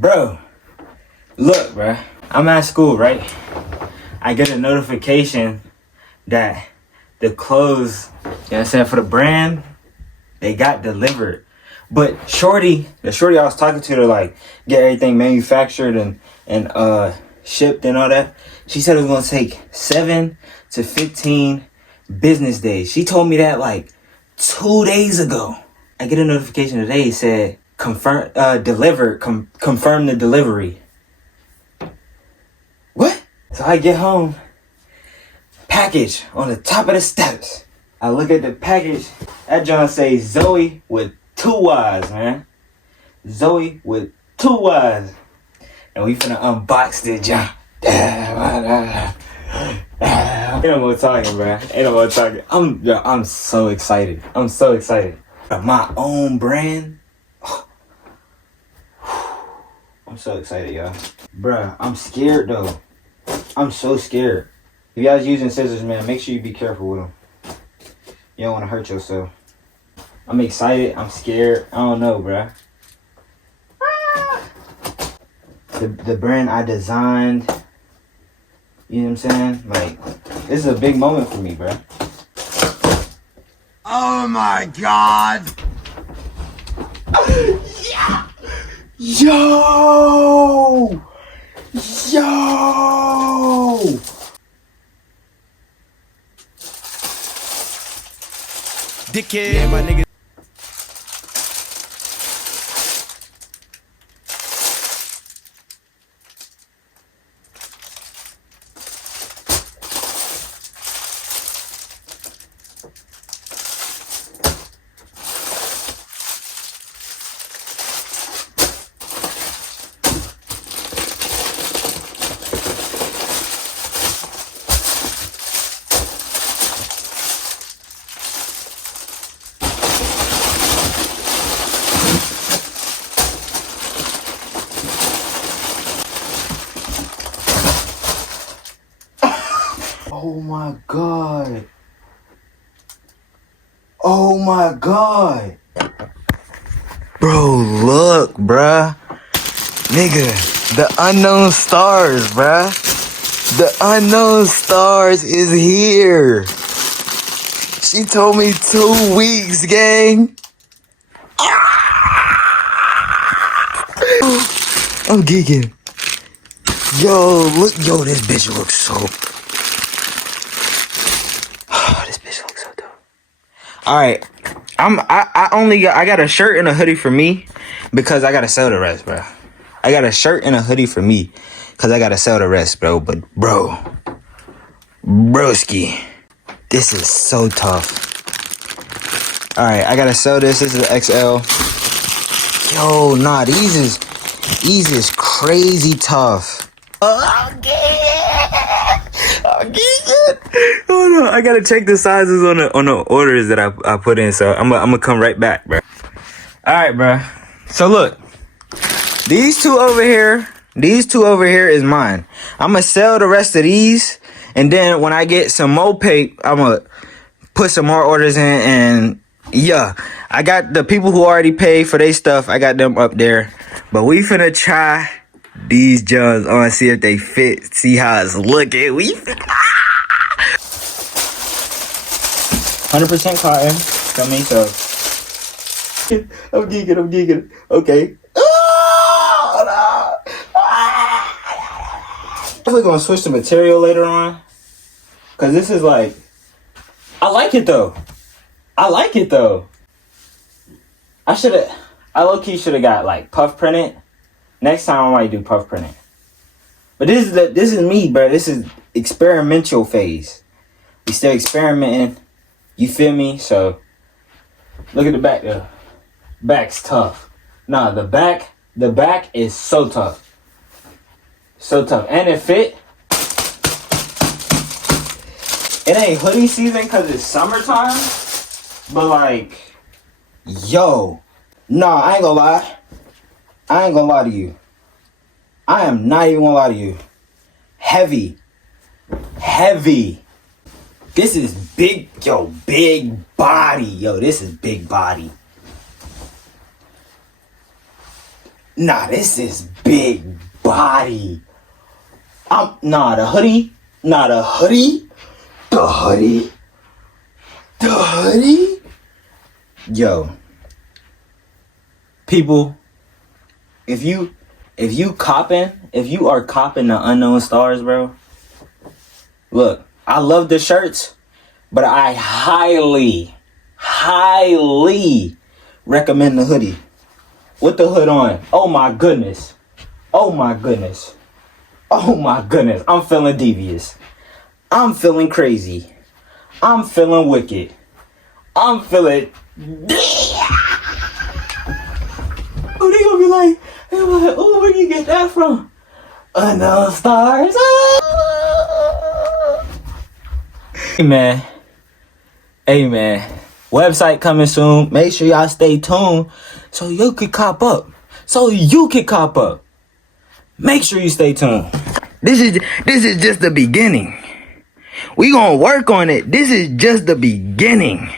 Bro, look, bro. I'm at school, right? I get a notification that the clothes, you know what I'm saying, for the brand, they got delivered. But the shorty I was talking to like get everything manufactured and shipped and all that. She said it was gonna take 7 to 15 business days. She told me that like 2 days ago. I get a notification today, said confirm confirm the delivery. What? So I get home, package on the top of the steps. I look at the package, that John says Zoeyy with 2 Y's, man. Zoeyy with 2 Y's. And we finna unbox this John. Ain't no more talking, bro. Ain't no more talking. I'm so excited. I'm so excited. My own brand. I'm so excited, y'all. Bruh, I'm scared though. I'm so scared. If y'all using scissors, man, make sure you be careful with them. You don't want to hurt yourself. I'm excited. I'm scared. I don't know, bruh. The brand I designed. You know what I'm saying? Like, this is a big moment for me, bruh. Oh my God! Yeah. Yo! Dickhead, yeah, my nigga. Oh my God. Oh my God. Bro, look, bruh. Nigga, the unknown stars, bruh. The unknown stars is here. She told me 2 weeks, gang. I'm geeking. Yo, look, yo, this bitch looks so... this bitch looks so dope. Alright, I got a shirt and a hoodie for me because I gotta sell the rest, bro. I got a shirt and a hoodie for me because I gotta sell the rest, bro. But broski, this is so tough. Alright, I gotta sell this. This is an XL. Yo, nah, these is crazy tough. I'm geeking. Oh no, I gotta check the sizes on the orders that I put in. So I'm gonna come right back, bro. All right, bro. So look, these two over here is mine. I'm gonna sell the rest of these, and then when I get some more paper, I'm gonna put some more orders in. And yeah, I got the people who already paid for their stuff. I got them up there, but we finna try these Johns on, see if they fit, see how it's looking. We 100% cotton. Feel me? So I'm geeking. Okay. I'm probably gonna switch the material later on, cause this is like, I like it though. I low-key should've got like puff printed. Next time I might do puff printing. But this is me, bro. This is experimental phase. We still experimenting. You feel me? So look at the back though. Back's tough. Nah, the back is so tough. So tough. And it fit. It ain't hoodie season because it's summertime. But like, yo. Nah, I ain't gonna lie. I ain't gonna lie to you. I am not even gonna lie to you. Heavy. This is big, yo, big body. Yo, this is big body. Nah, this is big body. The hoodie. Nah, the hoodie. The hoodie. The hoodie. Yo. People, if you are copping the Unknown Stars, bro. Look, I love the shirts, but I highly recommend the hoodie. With the hood on. Oh my goodness. Oh my goodness. Oh my goodness. I'm feeling devious. I'm feeling crazy. I'm feeling wicked. I'm feeling... Oh, they gonna be like, oh, where you get that from? Unknown Stars. Hey man, website coming soon. Make sure y'all stay tuned so you can cop up. Make sure you stay tuned. This is just the beginning. We gonna work on it. This is just the beginning.